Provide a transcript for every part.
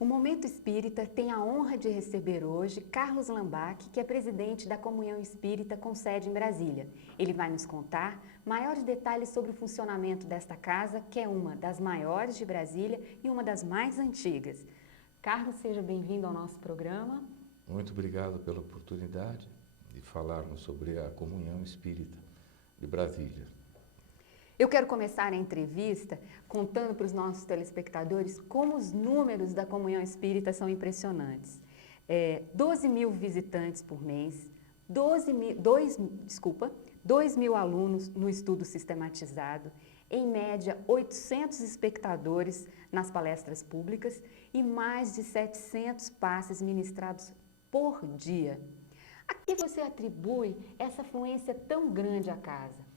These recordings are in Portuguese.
O Momento Espírita tem a honra de receber hoje Carlos Lambach, que é presidente da Comunhão Espírita com sede em Brasília. Ele vai nos contar maiores detalhes sobre o funcionamento desta casa, que é uma das maiores de Brasília e uma das mais antigas. Carlos, seja bem-vindo ao nosso programa. Muito obrigado pela oportunidade de falarmos sobre a Comunhão Espírita de Brasília. Eu quero começar a entrevista contando para os nossos telespectadores como os números da Comunhão Espírita são impressionantes. 12 mil visitantes por mês, 2 mil alunos no estudo sistematizado, em média 800 espectadores nas palestras públicas e mais de 700 passes ministrados por dia. A que você atribui essa afluência tão grande à casa?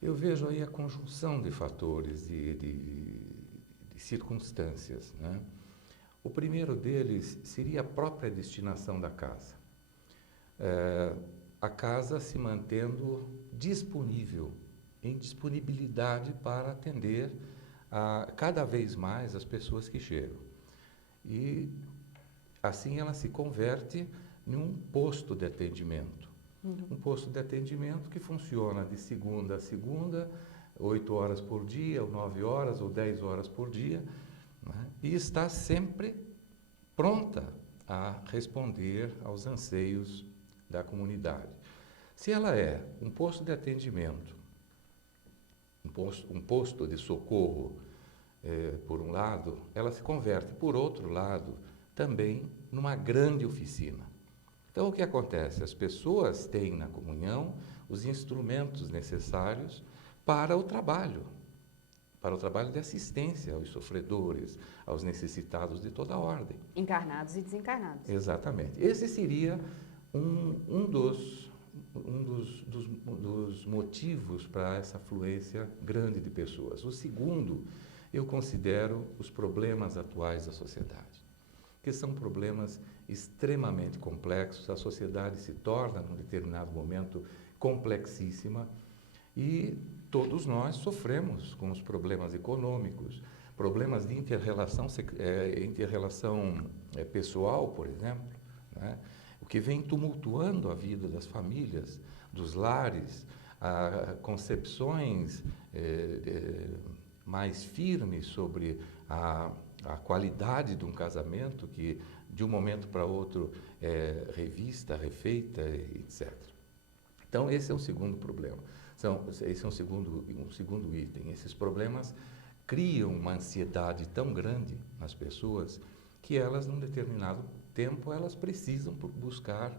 Eu vejo aí a conjunção de fatores, de circunstâncias, né? O primeiro deles seria a própria destinação da casa. A casa se mantendo disponível, em disponibilidade para atender cada vez mais as pessoas que chegam. E assim ela se converte em um posto de atendimento. Um posto de atendimento que funciona de segunda a segunda, 8 horas por dia, ou 9 horas, ou 10 horas por dia, né? E está sempre pronta a responder aos anseios da comunidade. Se ela é um posto de atendimento, um posto de socorro, por um lado, ela se converte, por outro lado, também numa grande oficina. Então, o que acontece? As pessoas têm na comunhão os instrumentos necessários para o trabalho de assistência aos sofredores, aos necessitados de toda a ordem. Encarnados e desencarnados. Exatamente. Esse seria um dos motivos para essa afluência grande de pessoas. O segundo, eu considero os problemas atuais da sociedade, que são problemas extremamente complexos. A sociedade se torna, num determinado momento, complexíssima e todos nós sofremos com os problemas econômicos, problemas de interrelação pessoal, por exemplo, né? O que vem tumultuando a vida das famílias, dos lares, concepções mais firmes sobre a qualidade de um casamento que de um momento para outro é revista, refeita, etc. Então esse é o segundo problema. Esse é um segundo item. Esses problemas criam uma ansiedade tão grande nas pessoas que elas, num determinado tempo, elas precisam buscar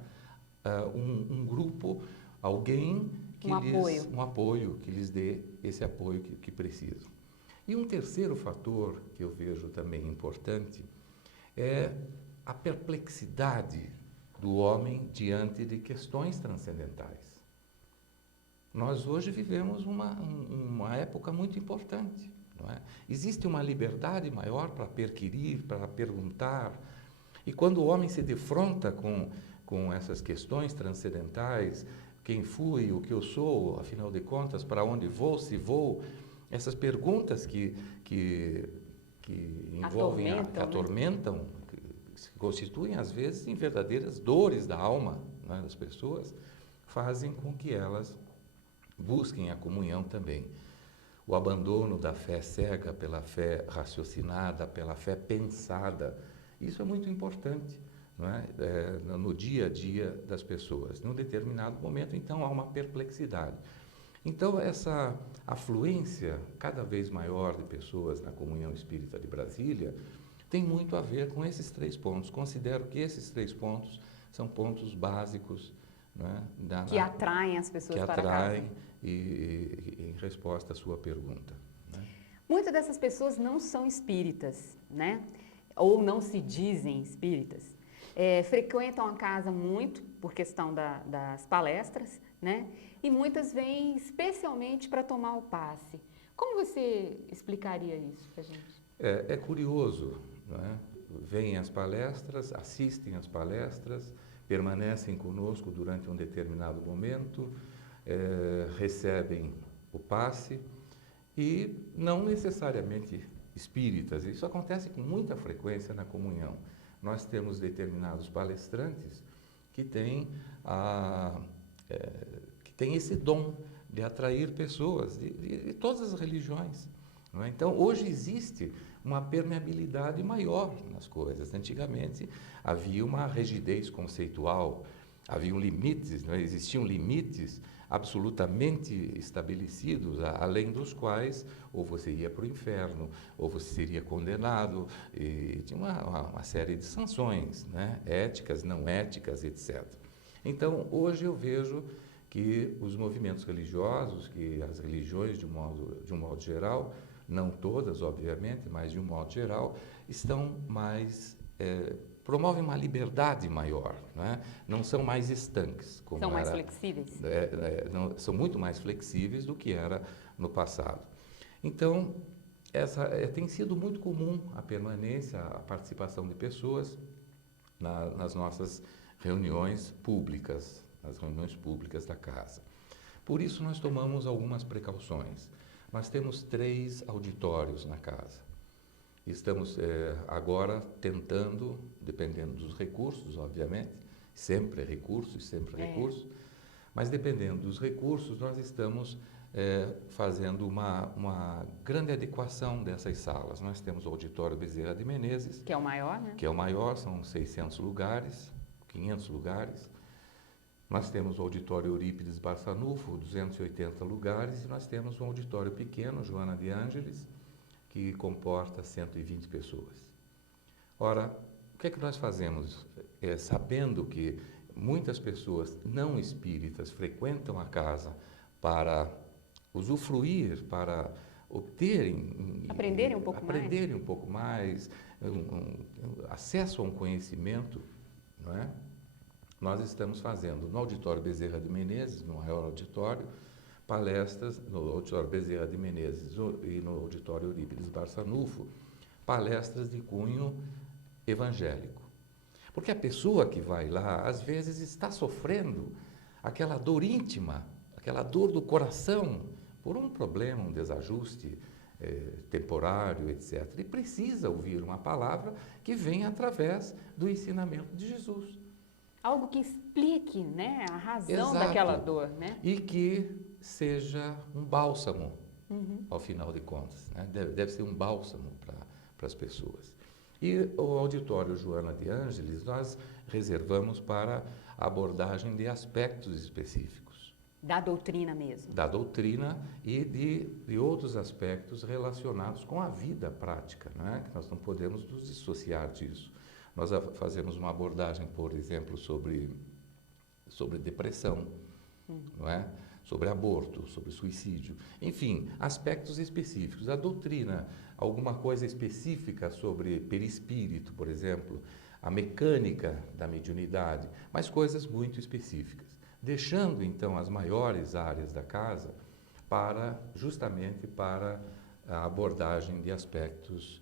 um grupo, alguém que um apoio, que lhes dê esse apoio que precisam. E um terceiro fator que eu vejo também importante é a perplexidade do homem diante de questões transcendentais. Nós hoje vivemos uma época muito importante, não é? Existe uma liberdade maior para perquirir, para perguntar, e quando o homem se defronta com essas questões transcendentais, quem fui, o que eu sou, afinal de contas, para onde vou, se vou, essas perguntas que envolvem, que atormentam, que se constituem às vezes em verdadeiras dores da alma, né, das pessoas, fazem com que elas busquem a comunhão também. O abandono da fé cega pela fé raciocinada, pela fé pensada, isso é muito importante, não é? No dia a dia das pessoas. Num determinado momento, então, há uma perplexidade. Então, essa afluência cada vez maior de pessoas na Comunhão Espírita de Brasília tem muito a ver com esses 3 pontos. Considero que esses 3 pontos são pontos básicos, né, que atraem as pessoas para casa. E em resposta à sua pergunta, né? Muitas dessas pessoas não são espíritas, né? Ou não se dizem espíritas. Frequentam a casa muito por questão das palestras, né? E muitas vêm especialmente para tomar o passe. Como você explicaria isso para a gente? É curioso, né? Vêm às palestras, assistem às palestras, permanecem conosco durante um determinado momento, recebem o passe e não necessariamente espíritas. Isso acontece com muita frequência na comunhão. Nós temos determinados palestrantes que têm, que têm esse dom de atrair pessoas de todas as religiões. Não é? Então, hoje existe uma permeabilidade maior nas coisas. Antigamente havia uma rigidez conceitual, haviam limites, não é? Existiam limites absolutamente estabelecidos, além dos quais ou você ia para o inferno, ou você seria condenado, e tinha uma série de sanções, né? Éticas, não éticas, etc. Então, hoje eu vejo que os movimentos religiosos, que as religiões de um modo geral, não todas, obviamente, mas de um modo geral, estão mais promovem uma liberdade maior, né? Não são mais estanques. Como São mais era, flexíveis? são muito mais flexíveis do que era no passado. Então, tem sido muito comum a permanência, a participação de pessoas nas nossas reuniões públicas, nas reuniões públicas da casa. Por isso, nós tomamos algumas precauções. Nós temos 3 auditórios na casa. Estamos agora tentando, dependendo dos recursos, obviamente, sempre recursos, mas dependendo dos recursos, nós estamos fazendo uma grande adequação dessas salas. Nós temos o auditório Bezerra de Menezes, que é o maior, né? Que é o maior, são 600 lugares, 500 lugares. Nós temos o auditório Eurípides Barçanufo, 280 lugares, e nós temos um auditório pequeno, Joana de Ângeles, que comporta 120 pessoas. Ora, o que é que nós fazemos? Sabendo que muitas pessoas não espíritas frequentam a casa para usufruir, para obterem... Aprenderem um pouco mais, acesso a um conhecimento, não é? Nós estamos fazendo no auditório Bezerra de Menezes, no maior auditório, palestras no auditório Bezerra de Menezes e no auditório Eurípides Barçanufo, palestras de cunho evangélico. Porque a pessoa que vai lá, às vezes, está sofrendo aquela dor íntima, aquela dor do coração, por um problema, um desajuste temporário, etc. E precisa ouvir uma palavra que vem através do ensinamento de Jesus. Algo que explique, né, a razão Exato. daquela dor, né? E que seja um bálsamo, ao final de contas. Né? Deve ser um bálsamo para as pessoas. E o auditório Joana de Ângeles nós reservamos para a abordagem de aspectos específicos. Da doutrina mesmo. Da doutrina e de outros aspectos relacionados com a vida prática, né? Que nós não podemos nos dissociar disso. Nós fazemos uma abordagem, por exemplo, sobre depressão, não é? Sobre aborto, sobre suicídio, enfim, aspectos específicos. A doutrina, alguma coisa específica sobre perispírito, por exemplo, a mecânica da mediunidade, mas coisas muito específicas. Deixando, então, as maiores áreas da casa justamente para a abordagem de aspectos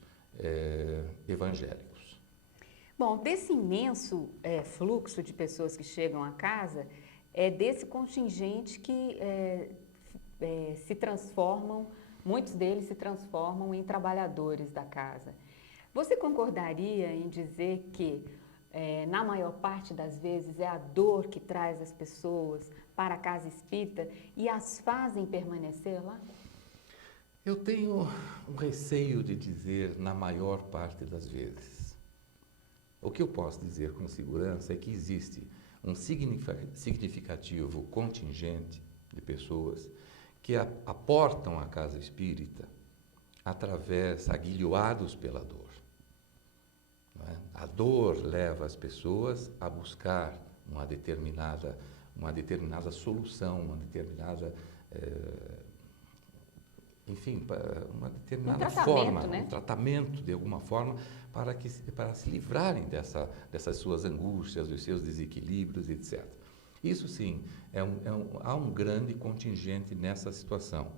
evangélicos. Bom, desse imenso fluxo de pessoas que chegam à casa, é desse contingente que se transformam, muitos deles se transformam em trabalhadores da casa. Você concordaria em dizer que, na maior parte das vezes, é a dor que traz as pessoas para a casa espírita e as fazem permanecer lá? Eu tenho um receio de dizer na maior parte das vezes. O que eu posso dizer com segurança é que existe um significativo contingente de pessoas que aportam a casa espírita aguilhoados pela dor. Não é? A dor leva as pessoas a buscar uma determinada solução, uma determinada, uma determinada forma, né? um tratamento de alguma forma para se livrarem dessas suas angústias, dos seus desequilíbrios, etc. Isso sim, há um grande contingente nessa situação.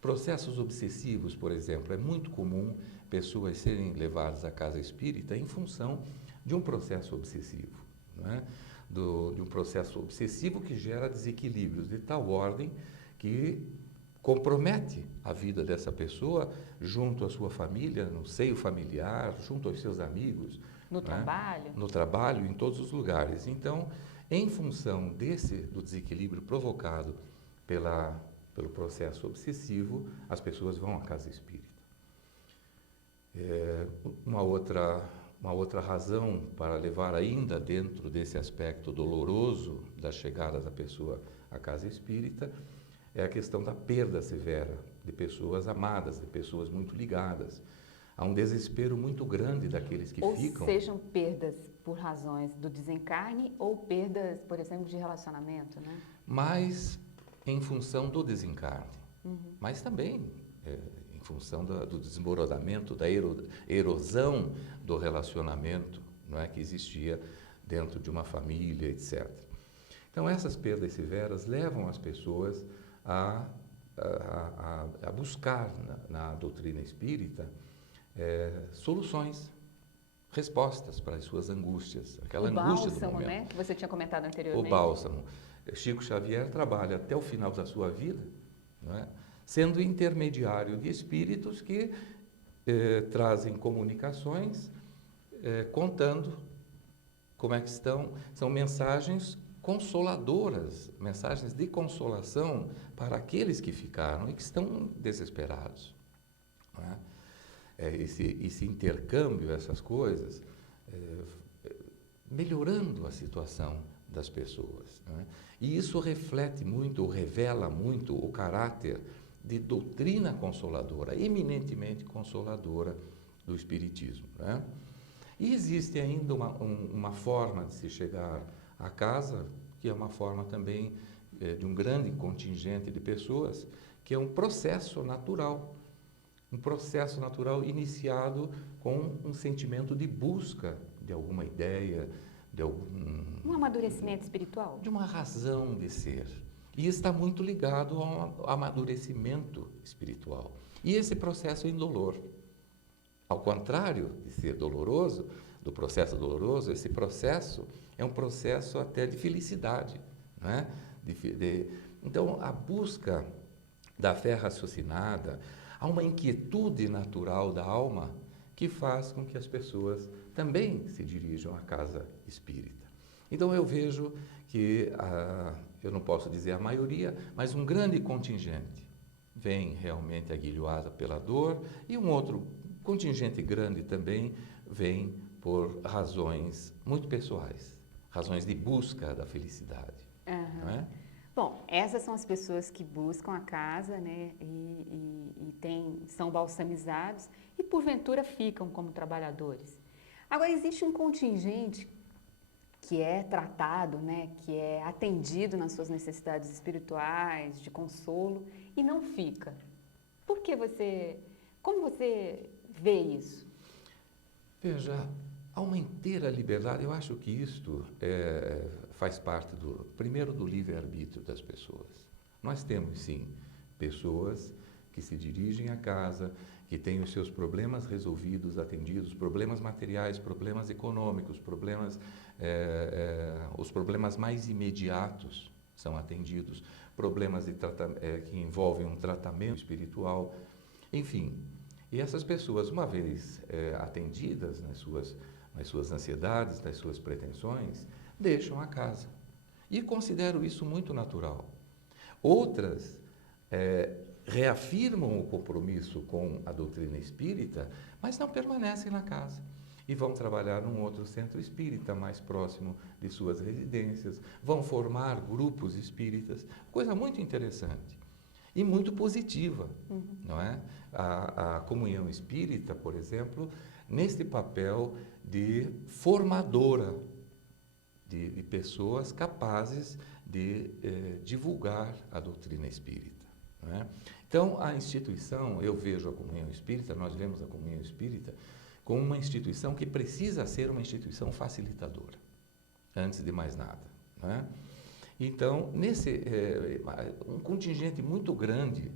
Processos obsessivos, por exemplo, é muito comum pessoas serem levadas à casa espírita em função de um processo obsessivo, não é? De um processo obsessivo que gera desequilíbrios de tal ordem que compromete a vida dessa pessoa junto à sua família, no seio familiar, junto aos seus amigos. No né? trabalho? No trabalho, em todos os lugares. Então, em função do desequilíbrio provocado pelo processo obsessivo, as pessoas vão à casa espírita. Uma outra razão para levar ainda dentro desse aspecto doloroso da chegada da pessoa à casa espírita é a questão da perda severa de pessoas amadas, de pessoas muito ligadas. Há um desespero muito grande daqueles que ficam. Ou sejam perdas por razões do desencarne ou perdas, por exemplo, de relacionamento, né? Mas em função do desencarne, mas também em função do desmoronamento, da erosão do relacionamento, não é, que existia dentro de uma família, etc. Então, essas perdas severas levam as pessoas a buscar na doutrina espírita soluções, respostas para as suas angústias, aquela angústia do momento. Né, que você tinha comentado anteriormente. O bálsamo. Chico Xavier trabalha até o final da sua vida, não é? Sendo intermediário de espíritos que trazem comunicações, contando como é que estão. São mensagens consoladoras, mensagens de consolação para aqueles que ficaram e que estão desesperados. Não é? Esse intercâmbio, essas coisas, melhorando a situação das pessoas. Não é? E isso reflete muito, ou revela muito o caráter de doutrina consoladora, eminentemente consoladora do Espiritismo. Não é? E existe ainda uma forma de se chegar à casa, que é uma forma também de um grande contingente de pessoas, que é um processo natural. Um processo natural iniciado com um sentimento de busca de alguma ideia, um amadurecimento espiritual? De uma razão de ser. E está muito ligado ao amadurecimento espiritual. E esse processo é indolor. Ao contrário de ser doloroso, do processo doloroso, esse processo é um processo até de felicidade. Não é? Então, a busca da fé raciocinada, há uma inquietude natural da alma que faz com que as pessoas também se dirijam à casa espírita. Então eu vejo que, eu não posso dizer a maioria, mas um grande contingente vem realmente aguilhoada pela dor e um outro contingente grande também vem por razões muito pessoais, razões de busca da felicidade. Não é? Bom, essas são as pessoas que buscam a casa, né, são balsamizados e porventura ficam como trabalhadores. Agora, existe um contingente que é tratado, né, que é atendido nas suas necessidades espirituais, de consolo, e não fica. Como você vê isso? Veja, há uma inteira liberdade. Eu acho que isto faz parte primeiro do livre-arbítrio das pessoas. Nós temos, sim, pessoas que se dirigem à casa, que têm os seus problemas resolvidos, atendidos, problemas materiais, problemas econômicos, os problemas mais imediatos são atendidos, problemas que envolvem um tratamento espiritual, enfim. E essas pessoas, uma vez atendidas nas suas ansiedades, nas suas pretensões, deixam a casa. E considero isso muito natural. Outras reafirmam o compromisso com a doutrina espírita, mas não permanecem na casa. E vão trabalhar num outro centro espírita, mais próximo de suas residências, vão formar grupos espíritas, coisa muito interessante e muito positiva, não é? A comunhão espírita, por exemplo, neste papel de formadora de pessoas capazes de divulgar a doutrina espírita. Não é? Então, a instituição, eu vejo a comunhão espírita, nós vemos a comunhão espírita como uma instituição que precisa ser uma instituição facilitadora, antes de mais nada. Não é? Então, um contingente muito grande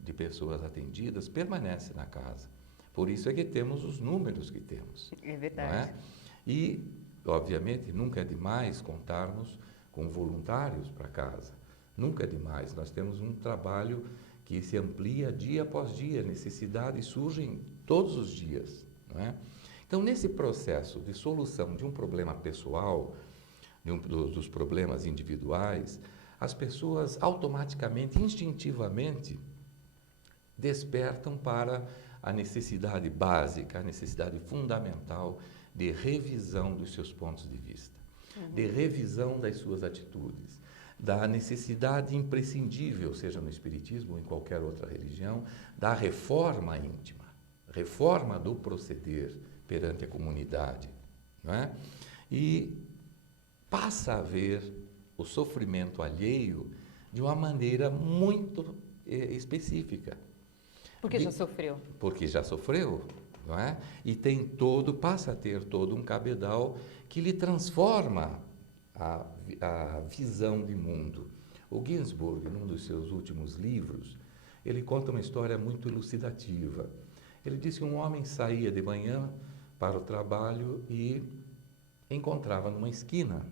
de pessoas atendidas permanece na casa. Por isso é que temos os números que temos. É verdade. Não é? E, obviamente, nunca é demais contarmos com voluntários para casa. Nunca é demais. Nós temos um trabalho que se amplia dia após dia, necessidades surgem todos os dias, não é? Então, nesse processo de solução de um problema pessoal, dos problemas individuais, as pessoas automaticamente, instintivamente, despertam para a necessidade básica, a necessidade fundamental de revisão dos seus pontos de vista, de revisão das suas atitudes, da necessidade imprescindível, seja no espiritismo ou em qualquer outra religião, da reforma íntima, reforma do proceder perante a comunidade, não é? E passa a ver o sofrimento alheio de uma maneira muito específica. Porque já sofreu. Porque já sofreu, não é? E passa a ter todo um cabedal que lhe transforma a visão de mundo. O Ginsburg, num dos seus últimos livros, ele conta uma história muito elucidativa. Ele diz que um homem saía de manhã para o trabalho e encontrava numa esquina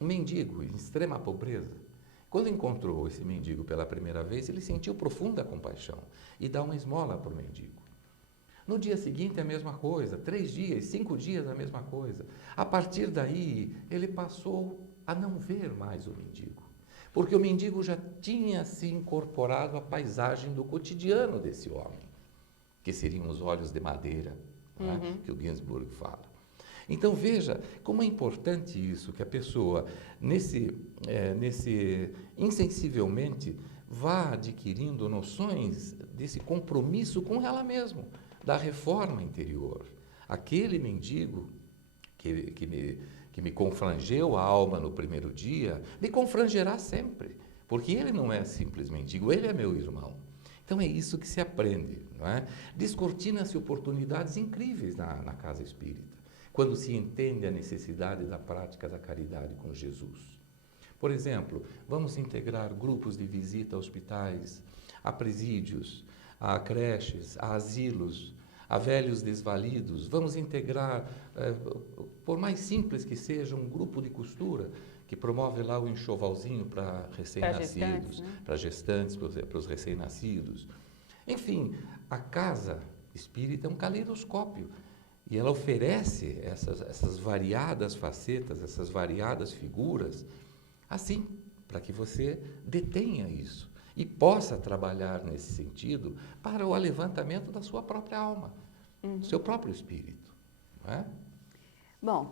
um mendigo em extrema pobreza. Quando encontrou esse mendigo pela primeira vez, ele sentiu profunda compaixão e dá uma esmola para o mendigo. No dia seguinte, a mesma coisa. 3 dias, 5 dias, a mesma coisa. A partir daí, ele passou a não ver mais o mendigo, porque o mendigo já tinha se incorporado à paisagem do cotidiano desse homem, que seriam os olhos de madeira, né, que o Ginsburg fala. Então veja como é importante isso, que a pessoa, insensivelmente, vá adquirindo noções desse compromisso com ela mesma, da reforma interior. Aquele mendigo que me confrangeu a alma no primeiro dia, me confrangerá sempre, porque ele não é simples mendigo, ele é meu irmão. Então é isso que se aprende, não é? Descortina-se oportunidades incríveis na casa espírita, quando se entende a necessidade da prática da caridade com Jesus. Por exemplo, vamos integrar grupos de visita a hospitais, a presídios, a creches, a asilos, a velhos desvalidos. Vamos integrar, por mais simples que seja, um grupo de costura que promove lá o enxovalzinho para recém-nascidos, para gestantes, para os recém-nascidos. Enfim, a casa espírita é um caleidoscópio. E ela oferece essas variadas facetas, essas variadas figuras, assim, para que você detenha isso e possa trabalhar nesse sentido para o alevantamento da sua própria alma, do seu próprio espírito, não é? Bom,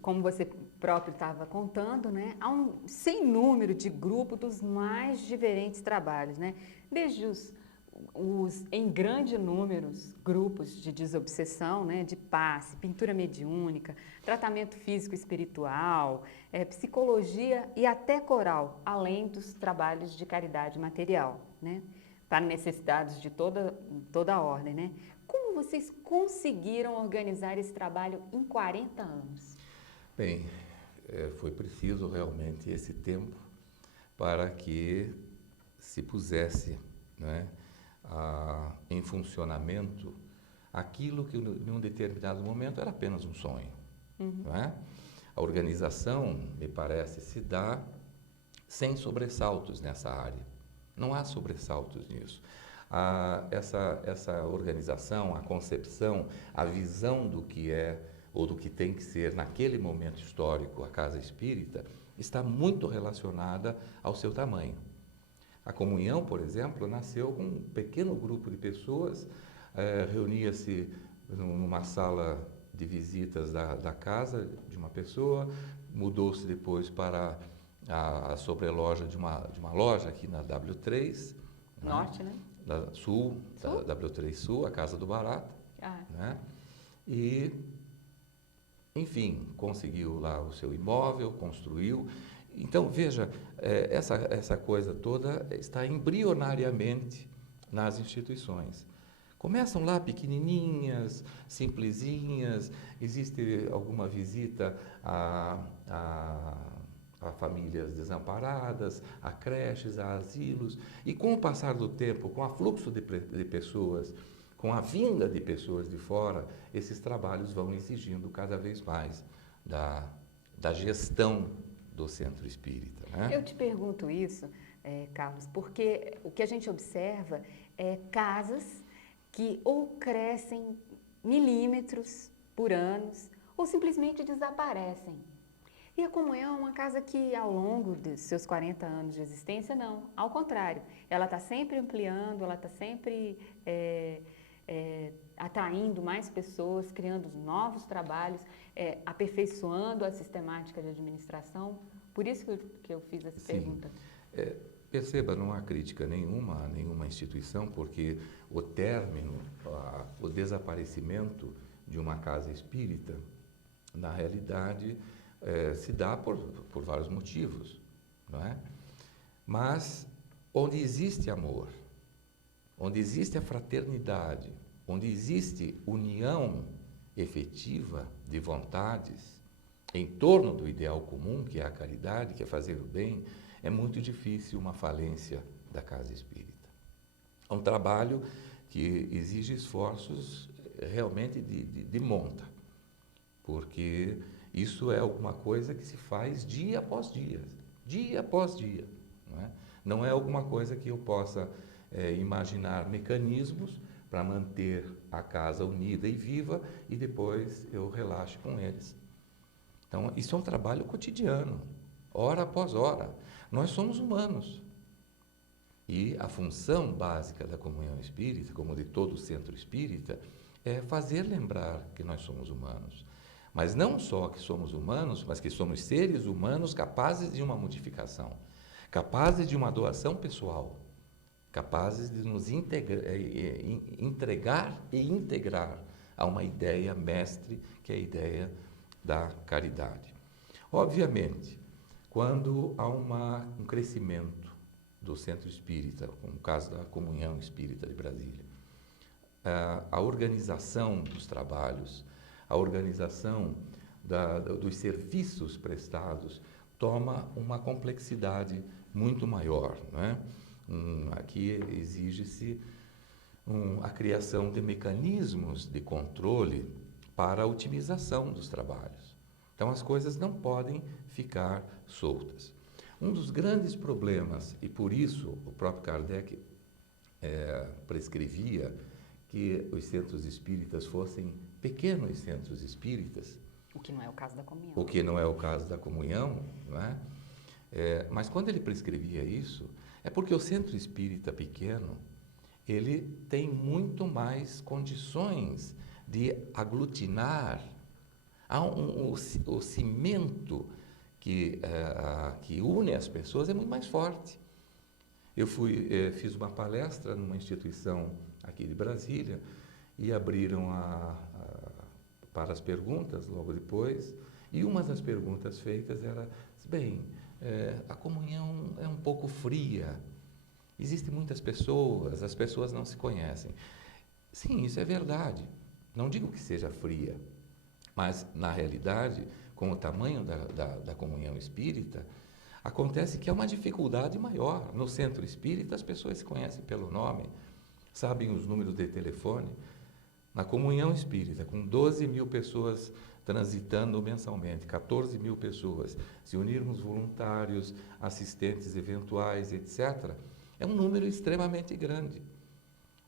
como você próprio estava contando, né, há um sem número de grupos dos mais diferentes trabalhos, né? Desde os em grande números, grupos de desobsessão, né, de passe, pintura mediúnica, tratamento físico e espiritual, psicologia e até coral, além dos trabalhos de caridade material, né, para necessidades de toda a ordem, né? Como vocês conseguiram organizar esse trabalho em 40 anos? Bem, foi preciso realmente esse tempo para que se pusesse, né, em funcionamento aquilo que em um determinado momento era apenas um sonho, não é? A organização, me parece, se dá sem sobressaltos nessa área. Não há sobressaltos nisso. Essa organização, a concepção, a visão do que é ou do que tem que ser naquele momento histórico a casa espírita está muito relacionada ao seu tamanho. A comunhão, por exemplo, nasceu com um pequeno grupo de pessoas, reunia-se numa sala de visitas da casa de uma pessoa, mudou-se depois para a sobreloja de uma loja aqui na W3. Norte, né? Sul, da W3 Sul, a Casa do Barato. Né? E, enfim, conseguiu lá o seu imóvel, construiu. Então, veja, essa coisa toda está embrionariamente nas instituições. Começam lá pequenininhas, simplesinhas, existe alguma visita a famílias desamparadas, a creches, a asilos, e com o passar do tempo, com o fluxo de pessoas, com a vinda de pessoas de fora, esses trabalhos vão exigindo cada vez mais da gestão do centro espírita, né? Eu te pergunto isso Carlos, porque o que a gente observa é casas que ou crescem milímetros por ano, ou simplesmente desaparecem. E a comunhão é uma casa que, ao longo dos seus 40 anos de existência, não. Ao contrário, ela está sempre ampliando, ela está sempre atraindo mais pessoas, criando novos trabalhos, aperfeiçoando a sistemática de administração. Por isso que eu fiz essa pergunta. Perceba, não há crítica nenhuma a nenhuma instituição, porque o término, o desaparecimento de uma casa espírita, na realidade, se dá por vários motivos, não é? Mas onde existe amor, onde existe a fraternidade, onde existe união efetiva de vontades em torno do ideal comum, que é a caridade, que é fazer o bem, é muito difícil uma falência da casa espírita. É um trabalho que exige esforços realmente de monta, porque isso é alguma coisa que se faz dia após dia, não é? Não é alguma coisa que eu possa imaginar mecanismos para manter a casa unida e viva e depois eu relaxe com eles. Então, isso é um trabalho cotidiano, hora após hora. Nós somos humanos. E a função básica da comunhão espírita, como de todo o centro espírita, é fazer lembrar que nós somos humanos. Mas não só que somos humanos, mas que somos seres humanos capazes de uma modificação, capazes de uma doação pessoal, capazes de nos entregar e integrar a uma ideia mestre, que é a ideia da caridade. Obviamente, quando há um crescimento do centro espírita, como o caso da Comunhão Espírita de Brasília, a organização dos trabalhos, a organização dos serviços prestados toma uma complexidade muito maior, não é? Aqui exige-se a criação de mecanismos de controle para a otimização dos trabalhos. Então as coisas não podem ficar soltas. Um dos grandes problemas, e por isso o próprio Kardec prescrevia que os centros espíritas fossem pequenos centros espíritas. O que não é o caso da comunhão. O que não é o caso da comunhão, não é? Mas quando ele prescrevia isso, é porque o centro espírita pequeno, ele tem muito mais condições de aglutinar. Há o cimento que une as pessoas é muito mais forte. Eu fiz uma palestra numa instituição aqui de Brasília e abriram para as perguntas logo depois, e uma das perguntas feitas era, a comunhão é um pouco fria, existem muitas pessoas, as pessoas não se conhecem. Sim, isso é verdade, não digo que seja fria, mas na realidade, com o tamanho da comunhão espírita, acontece que há uma dificuldade maior. No centro espírita as pessoas se conhecem pelo nome, sabem os números de telefone. Na comunhão espírita, com 12 mil pessoas transitando mensalmente, 14 mil pessoas, se unirmos voluntários, assistentes eventuais, etc., é um número extremamente grande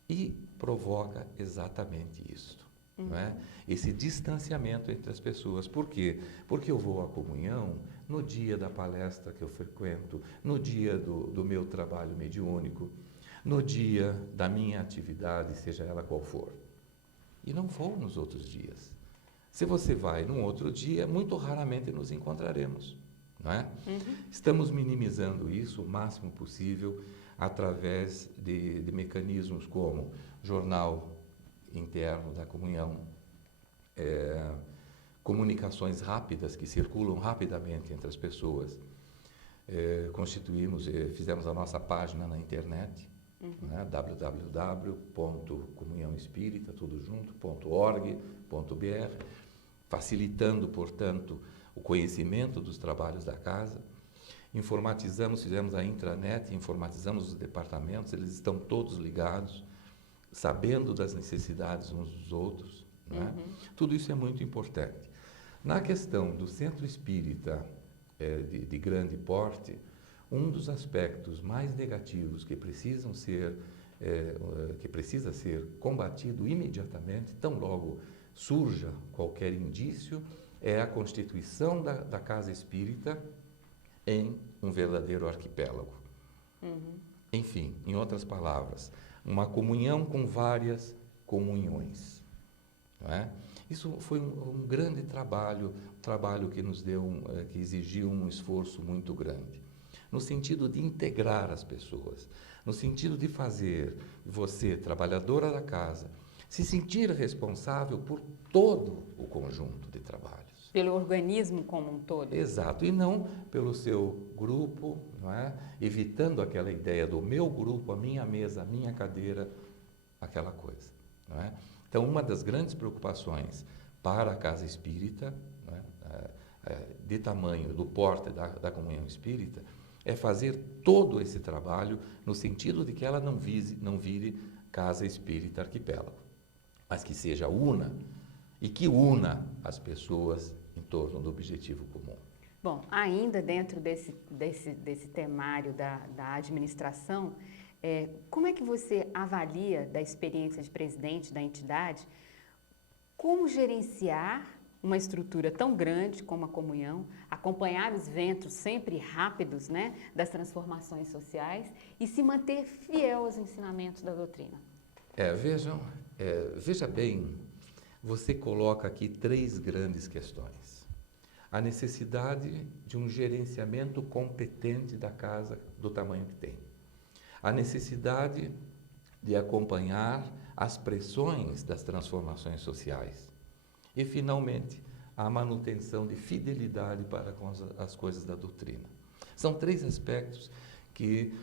e provoca exatamente isso. Não é? Esse distanciamento entre as pessoas. Por quê? Porque eu vou à comunhão no dia da palestra que eu frequento, no dia do meu trabalho mediúnico, no dia da minha atividade, seja ela qual for. E não vou nos outros dias. Se você vai num outro dia, muito raramente nos encontraremos. Não é? Estamos minimizando isso o máximo possível através de mecanismos como jornal interno da comunhão, comunicações rápidas que circulam rapidamente entre as pessoas. Fizemos a nossa página na internet, né, www.comunhãoespírita.org.br, facilitando, portanto, o conhecimento dos trabalhos da casa. Fizemos a intranet, informatizamos os departamentos, eles estão todos ligados, sabendo das necessidades uns dos outros. Né? Tudo isso é muito importante. Na questão do centro espírita de grande porte, um dos aspectos mais negativos que que precisa ser combatido imediatamente, tão logo surja qualquer indício, é a constituição da casa espírita em um verdadeiro arquipélago. Enfim, em outras palavras, uma comunhão com várias comunhões. Não é? Isso foi um grande trabalho, que nos deu, que exigiu um esforço muito grande, no sentido de integrar as pessoas, no sentido de fazer você, trabalhadora da casa, se sentir responsável por todo o conjunto de trabalhos. Pelo organismo como um todo. Exato, e não pelo seu grupo, não é? Evitando aquela ideia do meu grupo, a minha mesa, a minha cadeira, aquela coisa. Não é? Então, uma das grandes preocupações para a casa espírita, não é? De tamanho, do porte da comunhão espírita, é fazer todo esse trabalho no sentido de que ela não vire casa espírita arquipélago, mas que seja una e que una as pessoas em torno do objetivo comum. Bom, ainda dentro desse temário da administração, como é que você avalia da experiência de presidente da entidade, como gerenciar uma estrutura tão grande como a comunhão, acompanhar os ventos sempre rápidos, né, das transformações sociais e se manter fiel aos ensinamentos da doutrina? Veja bem, você coloca aqui 3 grandes questões. A necessidade de um gerenciamento competente da casa do tamanho que tem. A necessidade de acompanhar as pressões das transformações sociais. E, finalmente, a manutenção de fidelidade para com as coisas da doutrina. São 3 aspectos que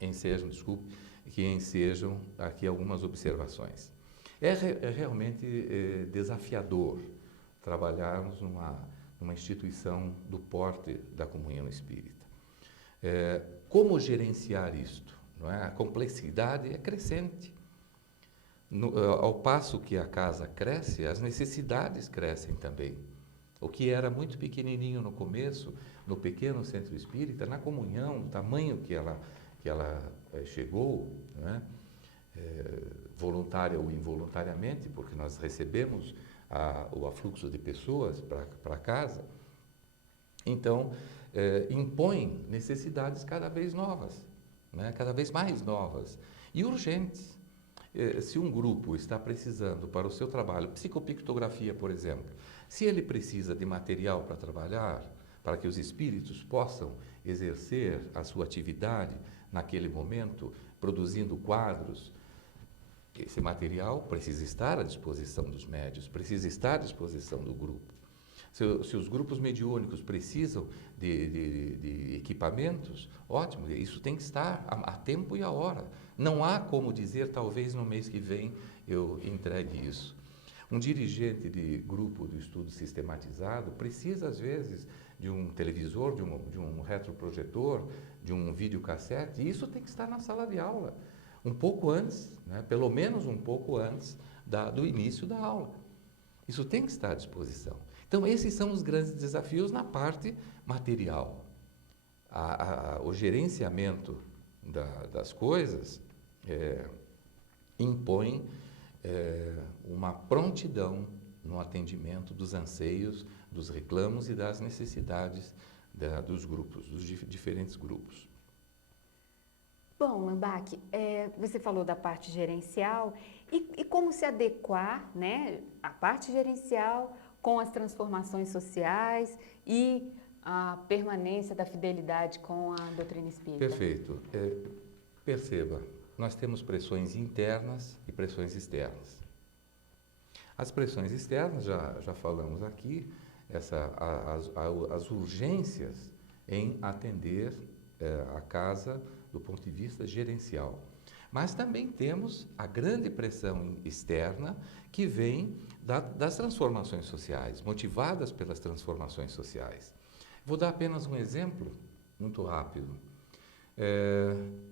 ensejam aqui algumas observações. É realmente desafiador trabalharmos numa instituição do porte da comunhão espírita. Como gerenciar isto? Não é? A complexidade é crescente. Ao passo que a casa cresce, as necessidades crescem também. O que era muito pequenininho no começo, no pequeno centro espírita, na comunhão, o tamanho que ela chegou, não é? Voluntária ou involuntariamente, porque nós recebemos o afluxo de pessoas para casa, então impõe necessidades cada vez novas, né? Cada vez mais novas e urgentes. Se um grupo está precisando para o seu trabalho, psicopictografia, por exemplo, se ele precisa de material para trabalhar, para que os espíritos possam exercer a sua atividade naquele momento, produzindo quadros, esse material precisa estar à disposição dos médiuns, precisa estar à disposição do grupo. Se os grupos mediúnicos precisam de equipamentos, ótimo, isso tem que estar a tempo e a hora. Não há como dizer, talvez no mês que vem eu entregue isso. Um dirigente de grupo do estudo sistematizado precisa, às vezes, de um televisor, de um retroprojetor, de um videocassete, e isso tem que estar na sala de aula, um pouco antes, né? Pelo menos um pouco antes do início da aula. Isso tem que estar à disposição. Então, esses são os grandes desafios na parte material. O gerenciamento das coisas impõe uma prontidão no atendimento dos anseios, dos reclamos e das necessidades dos grupos, dos diferentes grupos. Bom, Lambach, você falou da parte gerencial e como se adequar, né, a parte gerencial com as transformações sociais e a permanência da fidelidade com a doutrina espírita. Perfeito. Perceba, nós temos pressões internas e pressões externas. As pressões externas, já falamos aqui, as urgências em atender a casa do ponto de vista gerencial. Mas também temos a grande pressão externa que vem das transformações sociais, motivadas pelas transformações sociais. Vou dar apenas um exemplo muito rápido.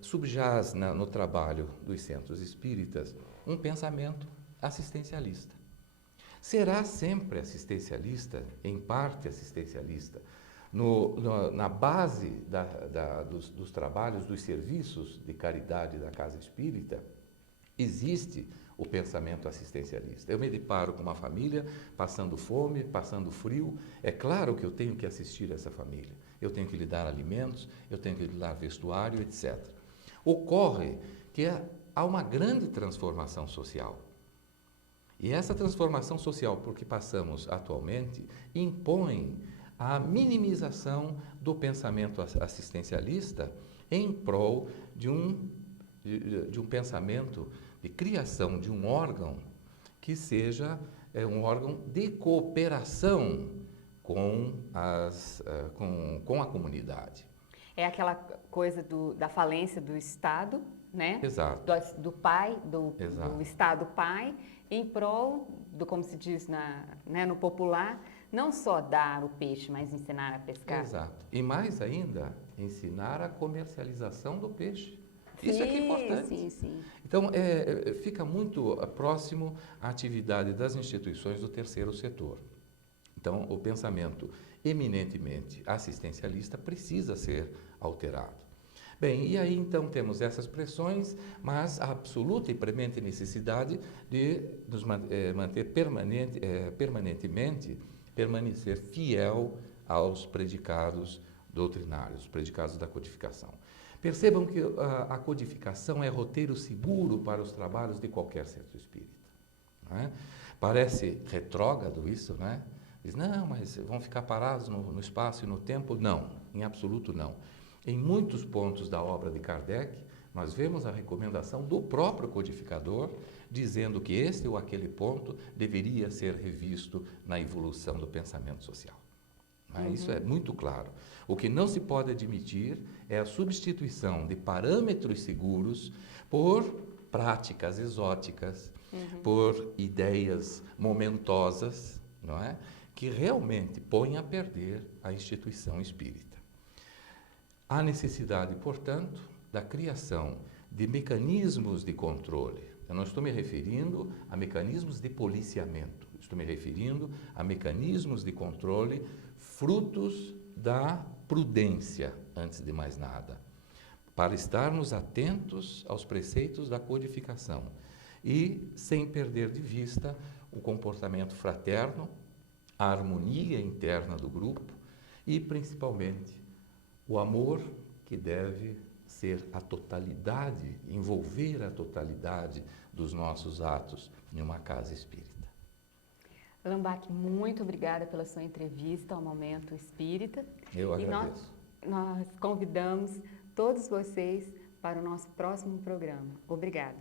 Subjaz no trabalho dos centros espíritas um pensamento assistencialista. Será sempre assistencialista, em parte assistencialista, Na base dos trabalhos, dos serviços de caridade da Casa Espírita, existe o pensamento assistencialista. Eu me deparo com uma família passando fome, passando frio. É claro que eu tenho que assistir essa família. Eu tenho que lhe dar alimentos, eu tenho que lhe dar vestuário, etc. Ocorre que há uma grande transformação social. E essa transformação social por que passamos atualmente impõe a minimização do pensamento assistencialista em prol de um pensamento de criação de um órgão que seja um órgão de cooperação com a comunidade. É aquela coisa da falência do Estado, né? Exato. Do pai, do Exato. Estado pai, em prol como se diz no popular, não só dar o peixe, mas ensinar a pescar. Exato. E mais ainda, ensinar a comercialização do peixe. Sim, isso é que é importante. Sim, sim. Então, fica muito próximo à atividade das instituições do terceiro setor. Então, o pensamento eminentemente assistencialista precisa ser alterado. Bem, e aí então temos essas pressões, mas a absoluta e premente necessidade de nos manter permanecer fiel aos predicados doutrinários, predicados da codificação. Percebam que a codificação é roteiro seguro para os trabalhos de qualquer centro espírita. Não é? Parece retrógrado isso, não é? Diz, não, mas vão ficar parados no espaço e no tempo? Não, em absoluto não. Em muitos pontos da obra de Kardec, nós vemos a recomendação do próprio codificador, dizendo que este ou aquele ponto deveria ser revisto na evolução do pensamento social. Isso é muito claro. O que não se pode admitir é a substituição de parâmetros seguros por práticas exóticas, por ideias momentosas, não é? Que realmente põem a perder a instituição espírita. Há necessidade, portanto, da criação de mecanismos de controle. Eu não estou me referindo a mecanismos de policiamento, estou me referindo a mecanismos de controle frutos da prudência, antes de mais nada, para estarmos atentos aos preceitos da codificação e sem perder de vista o comportamento fraterno, a harmonia interna do grupo e, principalmente, o amor que deve ser a totalidade, envolver a totalidade dos nossos atos em uma casa espírita. Lambach, muito obrigada pela sua entrevista ao Momento Espírita. Eu agradeço. E nós convidamos todos vocês para o nosso próximo programa. Obrigada.